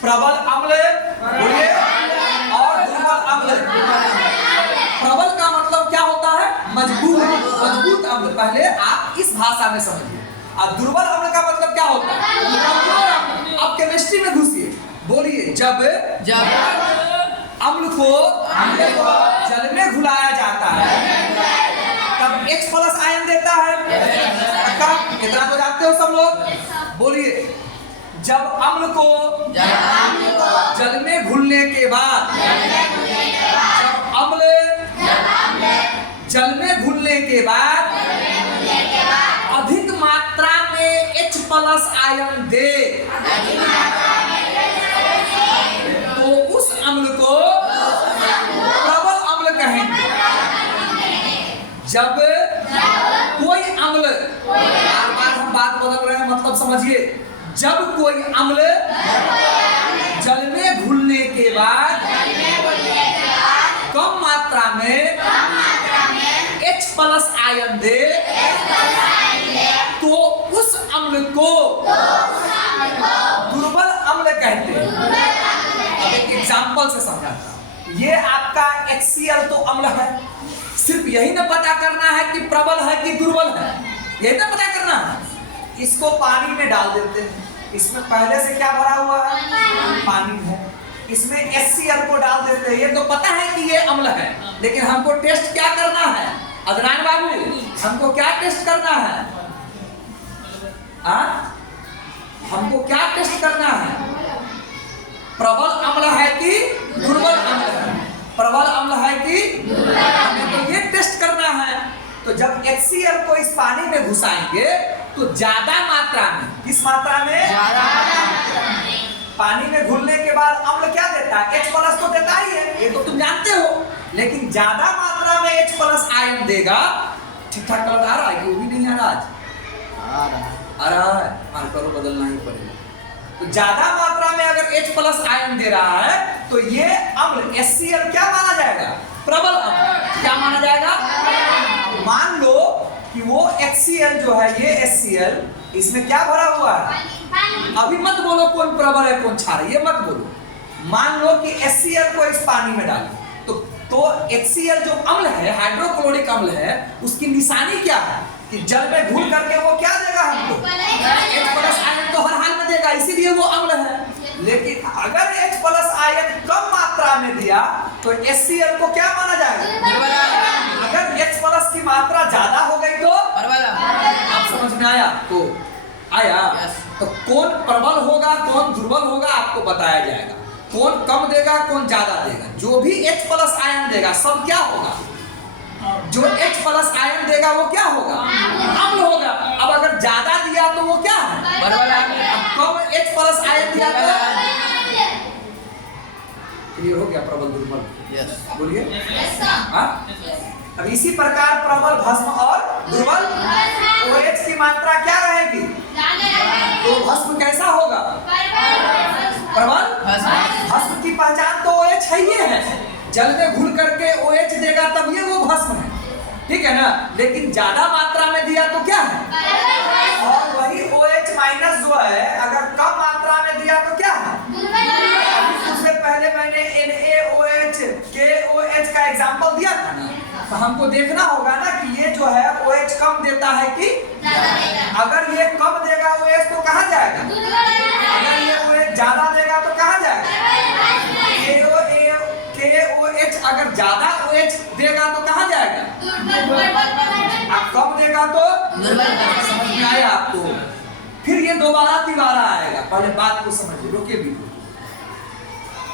प्रबल अम्ल बोलिए और दुर्बल अम्ल। प्रबल का मतलब क्या होता है? मजबूत अम्ल। पहले आप इस भाषा में समझिए। और दुर्बल अम्ल का मतलब क्या होता है? अब केमिस्ट्री में घुसिए, बोलिए जब अम्ल को जल में घुलाया जाता है तब H+ आयन देता है। कितना तो जानते हो सब लोग? बोलिए जब अम्ल को जल में घुलने के बाद जब अम्ल जल में घुलने के बाद अधिक मात्रा में H+ आयन दे तो उस अम्ल को प्रबल अम्ल कहेंगे। जब कोई अम्ल, बार हम बात बदल रहे हैं, मतलब समझिए। जब कोई अम्ल जल में घुलने के बाद कम मात्रा में H+ आयन दे तो उस अम्ल को दुर्बल अम्ल कहते हैं। अब एक एग्जांपल से समझाता हूं। ये आपका HCl तो अम्ल है, सिर्फ यही ना पता करना है कि प्रबल है कि दुर्बल है, यही ना पता करना है। इसको पानी में डाल देते हैं, इसमें पहले से क्या भरा हुआ है? पानी है। इसमें HCl को डाल देते हैं, ये तो पता है कि ये अम्ल है, लेकिन हमको टेस्ट क्या करना है? अदनान बाबू, हमको क्या टेस्ट करना है? हमको क्या टेस्ट करना है? प्रबल अम्ल है कि दुर्बल अम्ल है? प्रबल अम्ल है कि हमें तो ये टेस्ट करना है। तो जब HCl को इस पानी में घुसाएंगे तो ज्यादा मात्रा में, किस मात्रा में? पानी में घुलने के बाद अम्ल क्या देता है? H+ तो देता ही है, ये तो तुम जानते हो। लेकिन ज्यादा मात्रा में H+ आयन देगा। ठीक ठाक कलर आ रहा है कि वो भी नहीं आ रहा? आज आ रहा है, मार्करों बदलना ही पड़ेगा। तो ज्यादा मात्रा में अगर H+ आयन दे रहा है तो ये अम्ल HCl क्या माना जाएगा? प्रबल अम्ल। क्या माना जाएगा? मान लो कि वो HCl जो है, ये HCl, इसमें क्या भरा हुआ है? अभी मत बोलो कौन प्रबल है कौन क्षार है, ये मत बोलो। मान लो कि HCl को इस पानी में डालो तो HCl जो अम्ल है, हाइड्रोक्लोरिक अम्ल है, उसकी निशानी क्या है? कि जल में घुल करके वो क्या देगा हमको? H+ आयन तो हर हाल में देगा, इसीलिए वो अम्ल है। लेकिन अगर H+ आयन कम मात्रा में दिया तो HCl को क्या माना जाएगा? अगर H+ की मात्रा ज्यादा हो गई तो आप समझ में आया? तो आया। तो कौन प्रबल होगा कौन दुर्बल होगा आपको बताया जाएगा। कौन कम देगा कौन ज्यादा देगा। जो भी H+ आयन देगा सब क्या होगा? जो H+ आयन देगा वो क्या होगा? अम्ल होगा। अब अगर ज्यादा दिया तो वो क्या है? अब कम H+ आयन दिया तो क्लियर हो गया? प्रबल दुर्बल बोलिए। अब इसी प्रकार प्रबल भस्म और दुर्बल OH की मात्रा क्या रहेगी? तो भस्म कैसा होगा? प्रबल भस्म की पहचान तो OH है ही है। जल में घुल करके OH देगा तब ये वो भस्म है, ठीक है ना? लेकिन ज्यादा मात्रा में दिया तो क्या है? और वही OH- जो है अगर कम मात्रा में दिया तो क्या है? उससे पहले मैंने NaOH KOH का एग्जांपल दिया था ना। तो हमको देखना होगा ना कि ये जो है OH कम देता है कि अगर ये कम देगा OH तो कहाँ जाएगा? अगर ये OH ज्यादा देगा तो कहाँ जाएगा? KOH अगर ज्यादा OH देगा तो कहाँ जाएगा? अब कम देगा तो समझ में आया आपको? फिर ये दोबारा तिबारा आएगा। पहले बात को समझिए, रोके भी।